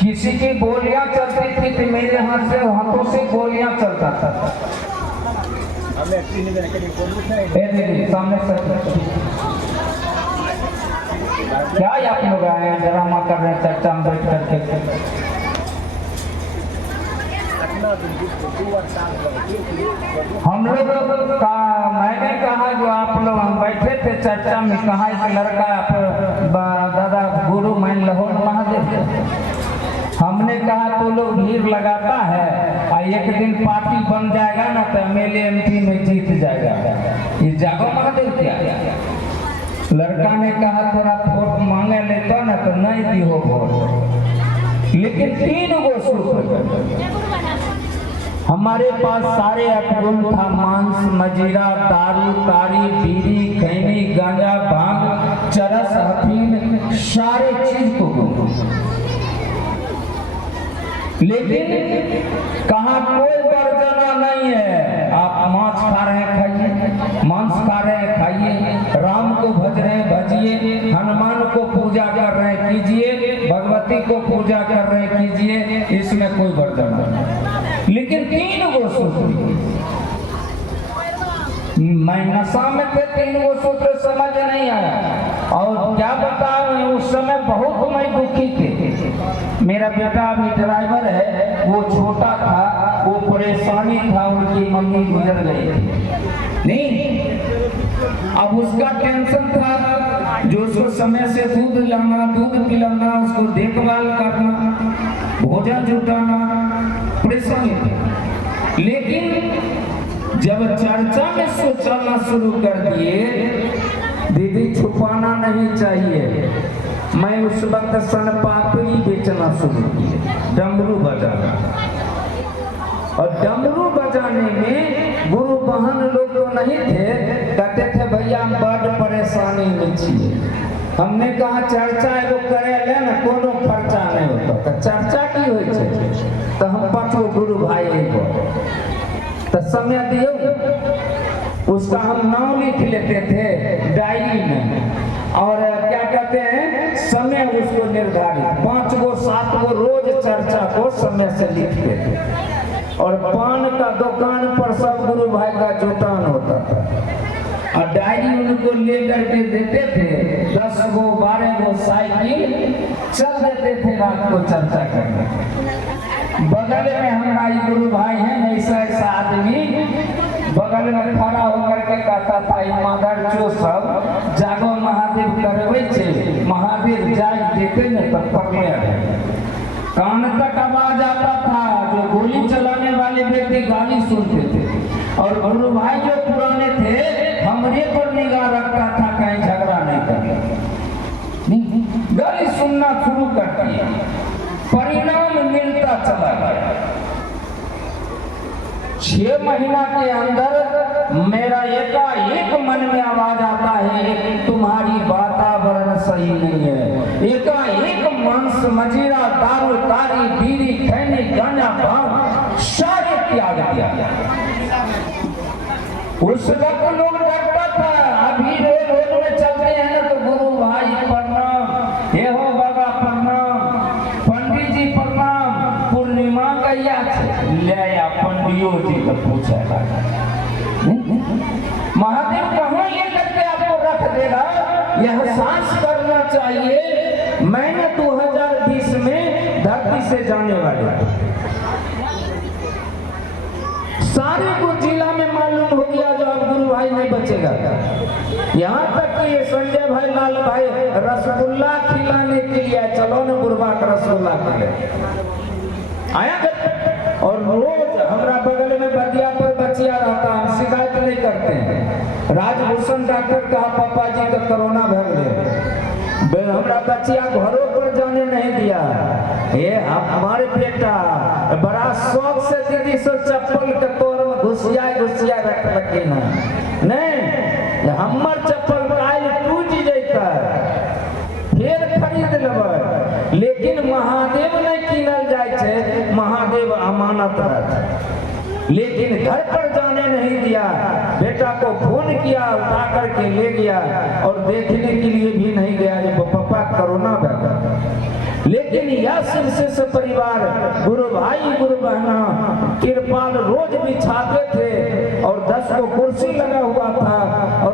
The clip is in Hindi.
किसी की गोलियां चलती थी तो मेरे हाथों से गोलियां चलता था। सामने क्या आप लोग आए हैं ड्रामा कर रहे हैं चर्चा में बैठ करके? हम लोग का मैंने कहा जो आप लोग हम बैठे थे चर्चा में, कहा एक लड़का दादा गुरु मान लो महादेव। हमने कहा तो लोग भीड़ लगाता है और एक दिन पार्टी बन जाएगा ना तो MLA MP में जीत जाएगा। ये जागो महादेव क्या? लड़का ने कहा थोड़ा वोट मांगे लेता ना तो नहीं दी हो वोट, लेकिन 3 गो सूत्र हमारे पास सारे अटगुण था। मांस, मजीरा, दारू, तारी, बीड़ी, खैनी, गांजा, भांग, चरस, अफीम, सारे चीज को लेकिन कहा कोई वर्जना नहीं है। आप मांस खा रहे हैं खाइए, मांस खा रहे हैं खाइए, राम को भज रहे हैं भजिए, हनुमान को पूजा कर रहे हैं कीजिए, भगवती को पूजा कर रहे हैं कीजिए, इसमें कोई वर्जना नहीं। लेकिन 3 गो सूत्र मैं नशा में थे, 3 गो सूत्र समझ नहीं आया। और क्या बताऊं उस समय बहुत मैं दुखी थे। मेरा बेटा अभी ड्राइवर है, वो छोटा था, वो परेशानी था, उनकी मम्मी गुजर गई थी नहीं, अब उसका टेंशन था जो उसको समय से दूध लाना, दूध पिलाना, उसको देखभाल करना, भोजन जुटाना, परेशानी थी। लेकिन जब चर्चा में सोचना शुरू कर दिए, दीदी छुपाना नहीं चाहिए, मैं उस वक्त सन पापड़ी बेचना शुरू किया, डमरू बजाना। और डमरू बजाने में गुरु बहन लोग तो नहीं थे, कहते थे भैया हम बड़ परेशानी में छिए। हमने कहा चर्चा एगो करे ले ना कोनो खर्चा नहीं होता, तो चर्चा की हो तो हम 5 गुरु भाई एगो तो समय दियो, उसका हम नाम लिख लेते थे डायरी में, और क्या कहते हैं समय उसको निर्धारित 5 गो 7 गो रोज चर्चा को समय से लिखते थे। और पान का दुकान पर सब गुरु भाई का जुटान होता था और डायरी उनको ले करके देते थे। 10 गो 12 गो साइकिल चल देते थे रात को चर्चा करने। बगल में हमारे गुरु भाई हैं, ऐसा आदमी बगल में खड़ा होकर के कहता था ईमानदार जो सब जागो महादेव करवे छे, महादेव जाग देते न तब पकड़े कान तक आवाज आता था। जो गोली चलाने वाले व्यक्ति गाली सुनते थे और गुरु भाई जो पुराने थे हमरे पर निगाह रखता था कहीं झगड़ा नहीं करे, गाली सुनना शुरू कर दिया। परिणाम मिलता चला गया। 6 महीना के अंदर मेरा एकाएक मन में आवाज आता है तुम्हारी वातावरण सही नहीं है। एकाएक मांस, मजीरा, दारू, तारी, बीड़ी, खैनी, गांजा, भांग सारे त्याग दिया। उस वक्त लोग डरता था। अभी रोड में चलते हैं ना तो गुरु भाई प्रणाम, हे हो बाबा प्रणाम, पंडित जी प्रणाम, पूर्णिमा कैया ले या पंडियो जी को पूछा महादेव कहाँ ये करके आपको रख देगा, यह सांस करना चाहिए। मैंने 2020 में धरती से जाने वाले सारे को जिला में मालूम हो गया जो अब गुरु भाई नहीं बचेगा। यहाँ तक कि ये संजय भाई, लाल भाई रसगुल्ला खिलाने के लिए चलो न गुरुबा का रसगुल्ला खिले आया। और रोज हमारा बगल में बतिया पर बचिया रहता, हम शिकायत नहीं करते हैं। राजभूषण डॉक्टर कहा पापा जी का कोरोना भर गए, हमारा बचिया घरों पर जाने नहीं दिया। ये हमारे बेटा बड़ा शौक से दीदी सो चप्पल के तोर में घुसिया रख रखे ना नहीं, हमर चप्पल काल टूट जाता फिर खरीद लेबै, लेकिन महादेव नहीं कीनल जाए छे, महादेव अमानत रहता। लेकिन घर पर जाने नहीं दिया। बेटा को फोन किया, उठा करके ले गया और देखने के लिए भी नहीं गया जब पापा कोरोना भर लेकिन यह शिवशिष्य परिवार गुरु भाई गुरु बहना तिरपाल रोज बिछाते थे और 10 को कुर्सी लगा हुआ था।